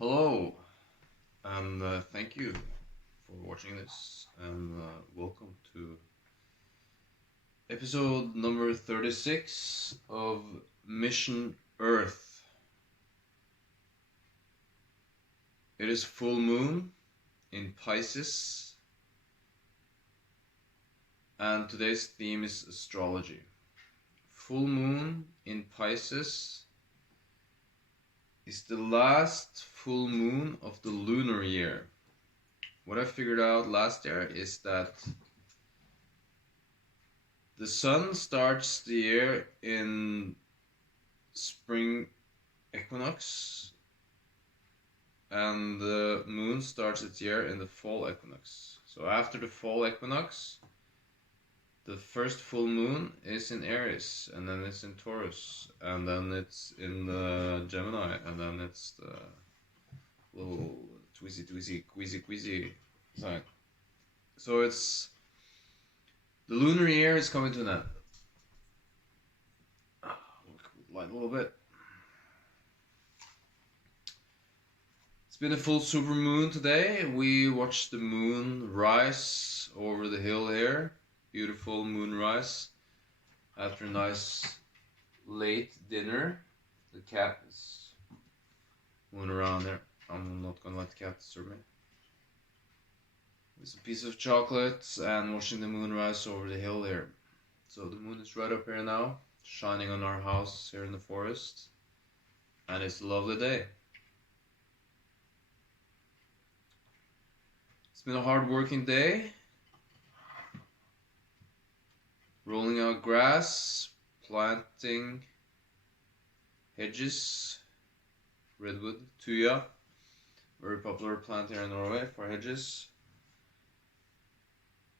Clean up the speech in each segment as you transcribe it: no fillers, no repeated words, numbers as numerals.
Hello, and thank you for watching this, and welcome to episode number 36 of Mission Earth. It is full moon in Pisces, and today's theme is astrology. Full moon in Pisces is the last full moon of the lunar year. What I figured out last year is that the sun starts the year in spring equinox, and the moon starts its year in the fall equinox. So after the fall equinox, the first full moon is in Aries, and then it's in Taurus, and then it's in the Gemini, and then it's the little queasy sign. So it's the lunar year is coming to an end. Light a little bit. It's been a full super moon today. We watched the moon rise over the hill here. Beautiful moonrise after a nice late dinner. The cat is moving around there. I'm not gonna let the cat disturb me. With a piece of chocolate and watching the moon rise over the hill here. So the moon is right up here now, shining on our house here in the forest, and it's a lovely day. It's been a hard working day. Rolling out grass, planting hedges, redwood, tuya, very popular plant here in Norway for hedges.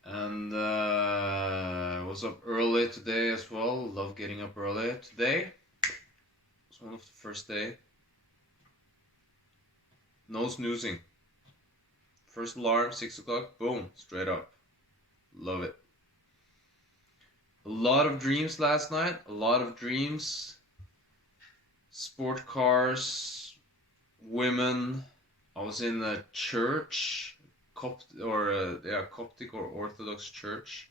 And I was up early today as well. Love getting up early. Today was one of the first day. No snoozing. First alarm, 6 o'clock, boom, straight up. Love it. A lot of dreams last night. A lot of dreams. Sport cars, women. I was in a church, Coptic or Orthodox church.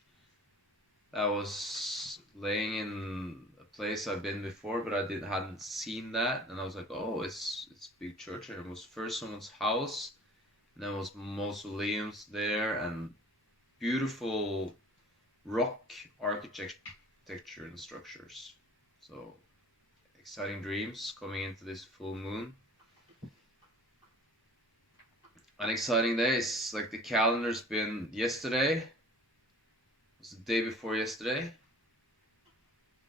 I was laying in a place I've been before, but I hadn't seen that, and I was like, oh, it's a big church, and it was first someone's house, and there was mausoleums there, and beautiful rock architecture and structures. So exciting dreams coming into this full moon. An exciting day. It's like the calendar's been yesterday. It was the day before yesterday.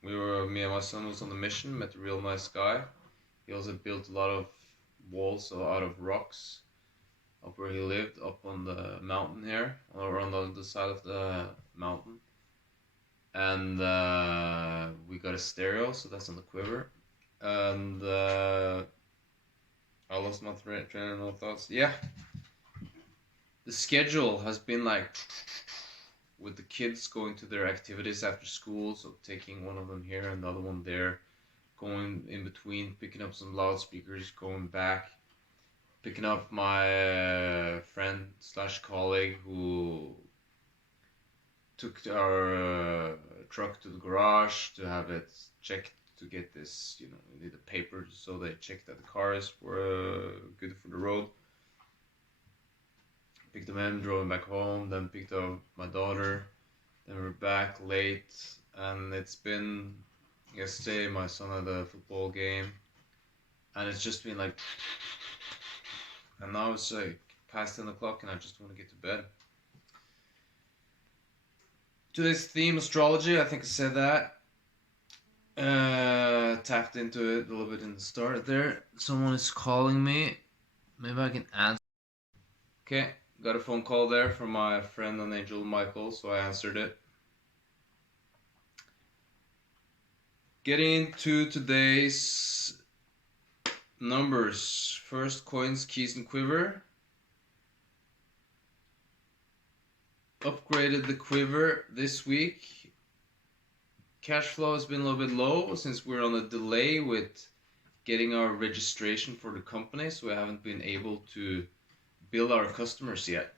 Me and my son was on the mission, met a real nice guy. He also built a lot of walls out of rocks up where he lived, up on the mountain here, or on the other side of the mountain. And we got a stereo, so that's on the quiver. And I lost my train of thoughts. Yeah. The schedule has been like with the kids going to their activities after school, so taking one of them here and the other one there, going in between, picking up some loudspeakers, going back, picking up my friend / colleague who took our truck to the garage to have it checked to get this, we need the paper, so they checked that the cars were good for the road. Picked them in, drove them back home, then picked up my daughter, then we're back late, and it's been, yesterday my son had a football game, and it's just been like, and now it's like past 10 o'clock and I just want to get to bed. Today's theme, astrology, I think I said that. Tapped into it a little bit in the start there. Someone is calling me. Maybe I can answer. Okay. Got a phone call there from my friend and angel Michael, so I answered it. Getting into today's numbers. First, coins, keys, and quiver. Upgraded the quiver this week. Cash flow has been a little bit low since we're on a delay with getting our registration for the company, so we haven't been able to bill our customers yet.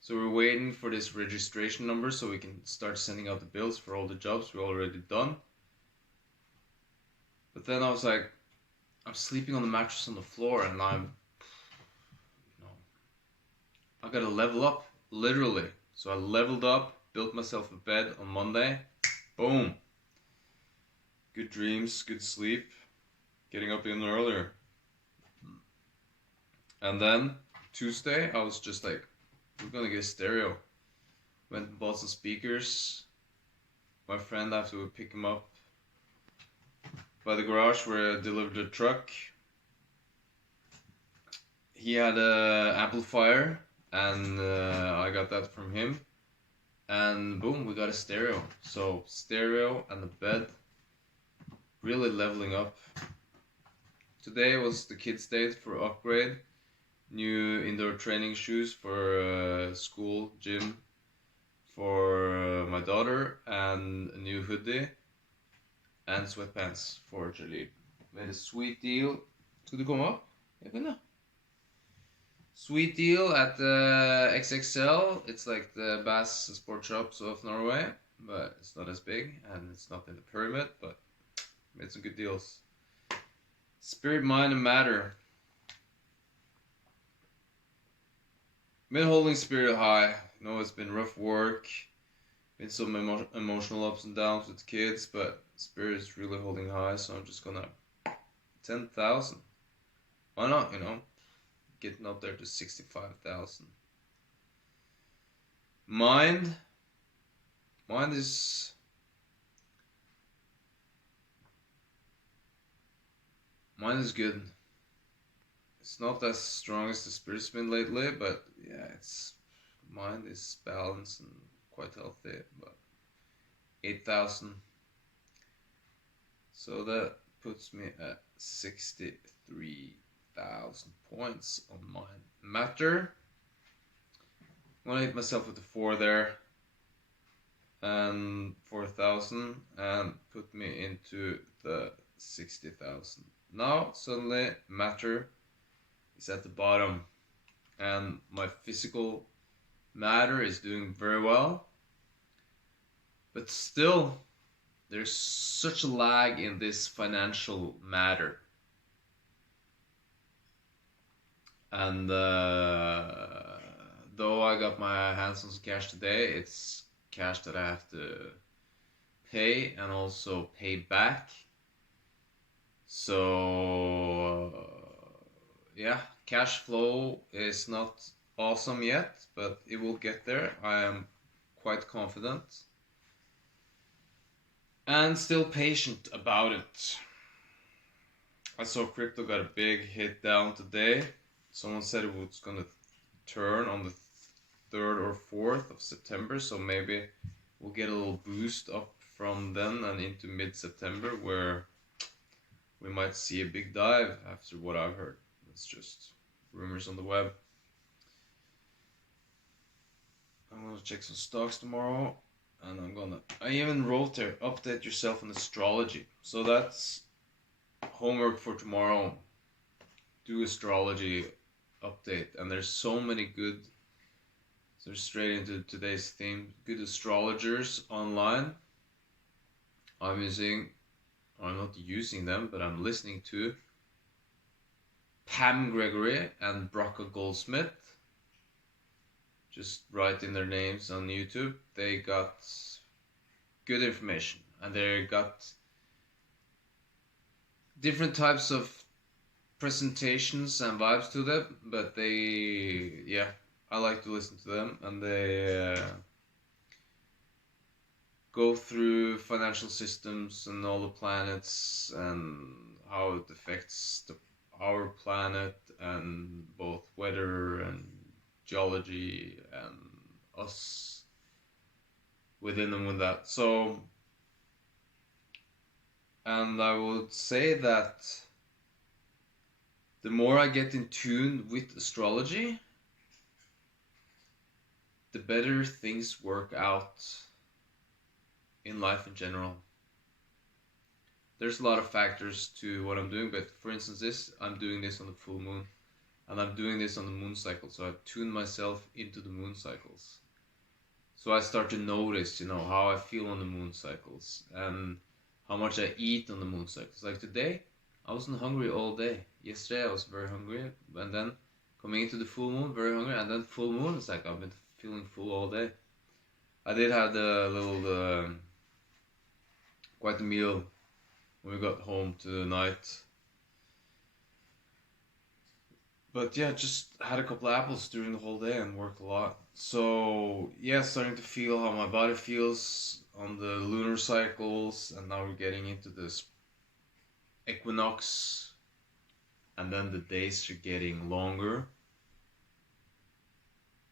So we're waiting for this registration number so we can start sending out the bills for all the jobs we've already done. But then I was like, I'm sleeping on the mattress on the floor, and I gotta level up, literally. So I leveled up, built myself a bed on Monday. Boom. Good dreams, good sleep, getting up even earlier. And then Tuesday, I was just like, we're gonna get a stereo. Went and bought some speakers. My friend, after we pick him up by the garage where I delivered the truck, he had a amplifier, and I got that from him. And boom, we got a stereo. So stereo and the bed, really leveling up. Today was the kids' day for upgrade. New indoor training shoes for school, gym for my daughter, and a new hoodie and sweatpants for Jalil. Made a sweet deal. Skal du komme opp? Jeg kan da. Sweet deal at the XXL. It's like the Bass Sport Shops of Norway, but it's not as big, and it's not in the pyramid, but made some good deals. Spirit, mind, and matter. Been holding spirit high. You know, it's been rough work. Been some emotional ups and downs with kids, but spirit is really holding high, so I'm just gonna 10,000. Why not, you know? Getting up there to 65,000. Mind is good. It's not as strong as the spirit's been lately, but yeah, mind is balanced and quite healthy. But 8,000. So that puts me at 63,000 points on mind. Matter. I'm gonna hit myself with the 4 there, and 4,000, and put me into the 60,000. Now suddenly matter is at the bottom, and my physical matter is doing very well, but still there's such a lag in this financial matter. And though I got my hands on some cash today, it's cash that I have to pay and also pay back. So yeah, cash flow is not awesome yet, but it will get there. I am quite confident. And still patient about it. I saw crypto got a big hit down today. Someone said it was gonna turn on the 3rd or 4th of September, so maybe we'll get a little boost up from then and into mid-September, where we might see a big dive after what I've heard. It's just rumors on the web. I'm gonna check some stocks tomorrow, and I even wrote there, update yourself on astrology. So that's homework for tomorrow. Do astrology update, and there's so many good, so straight into today's theme, good astrologers online. I'm not using them, but I'm listening to Pam Gregory and Brocca Goldsmith. Just write in their names on YouTube. They got good information, and they got different types of presentations and vibes to them, but I like to listen to them, and they go through financial systems and all the planets and how it affects our planet, and both weather and geology and us within and with that. So, and I would say that the more I get in tune with astrology, the better things work out in life in general. there's a lot of factors to what I'm doing, but for instance, I'm doing this on the full moon, and I'm doing this on the moon cycle, so I've tuned myself into the moon cycles. So I start to notice, how I feel on the moon cycles and how much I eat on the moon cycles. Like today, I wasn't hungry all day. Yesterday, I was very hungry, and then coming into the full moon, very hungry, and then full moon, it's like I've been feeling full all day. I did have the little, quite a meal when we got home tonight. But yeah, just had a couple of apples during the whole day and worked a lot. So yeah, starting to feel how my body feels on the lunar cycles, and now we're getting into this equinox, and then the days are getting longer.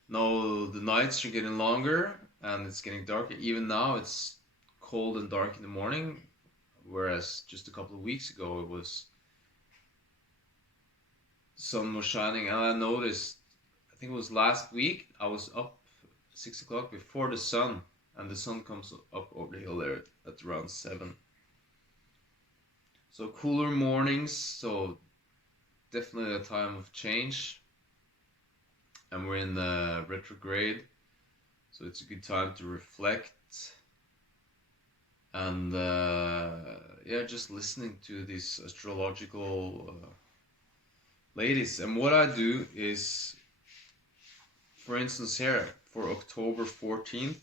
No, the nights are getting longer and it's getting darker. Even now it's cold and dark in the morning, whereas just a couple of weeks ago it was sun was shining. And I noticed, I think it was last week, I was up 6 o'clock before the sun, and the sun comes up over the hill there at around 7. So cooler mornings, so definitely a time of change. And we're in the retrograde, so it's a good time to reflect. And yeah, just listening to these astrological ladies. And what I do is, for instance, here for October 14th,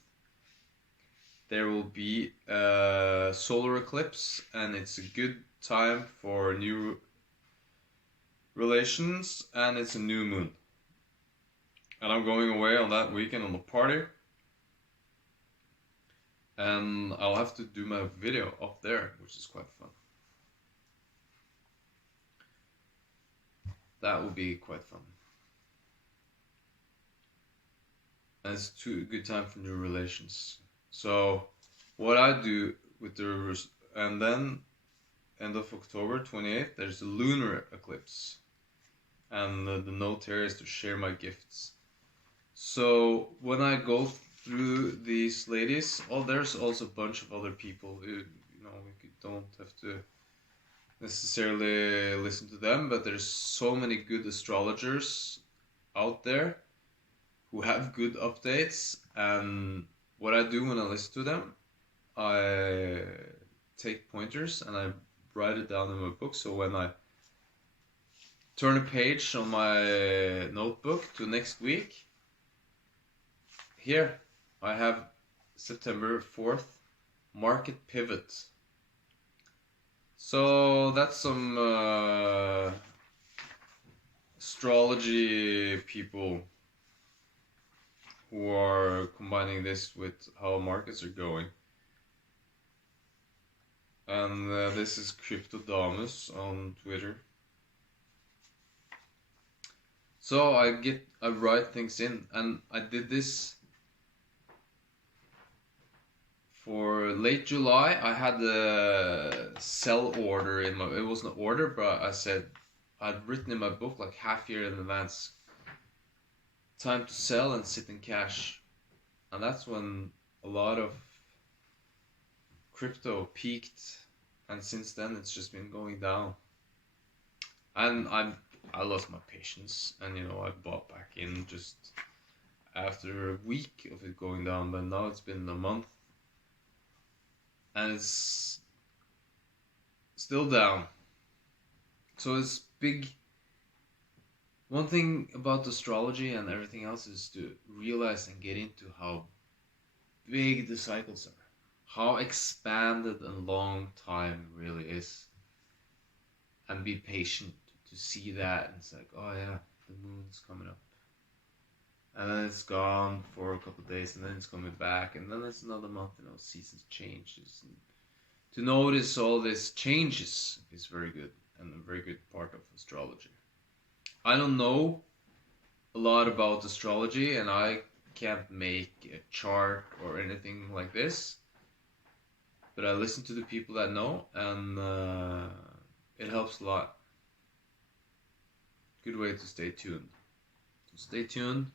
there will be a solar eclipse, and it's a good time for new relations, and it's a new moon. And I'm going away on that weekend on the party, and I'll have to do my video up there, which is quite fun. That will be quite fun. And it's a good time for new relations. So what I do with and then end of October 28th, there's a lunar eclipse, and the note here is to share my gifts. So when I go through these ladies, there's also a bunch of other people who, we don't have to necessarily listen to them, but there's so many good astrologers out there who have good updates. And what I do when I listen to them, I take pointers and I write it down in my book. So when I turn a page on my notebook to next week, here I have September 4th, market pivot. So that's some astrology people who are combining this with how markets are going. And this is Cryptodamus on Twitter. So I write things in, and I did this for late July. I had a sell order in it wasn't an order, but I said I'd written in my book like half year in advance, time to sell and sit in cash. And that's when a lot of crypto peaked, and since then it's just been going down. And I lost my patience, and I bought back in just after a week of it going down, but now it's been a month and it's still down. So it's big. One thing about astrology and everything else is to realize and get into how big the cycles are, how expanded and long time really is, and be patient to see that. And it's like, oh yeah, the moon's coming up, and then it's gone for a couple of days, and then it's coming back, and then it's another month. Seasons changes, and to notice all these changes is very good, and a very good part of astrology. I don't know a lot about astrology, and I can't make a chart or anything like this, but I listen to the people that know, and it helps a lot. Good way to stay tuned. So stay tuned.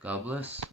God bless.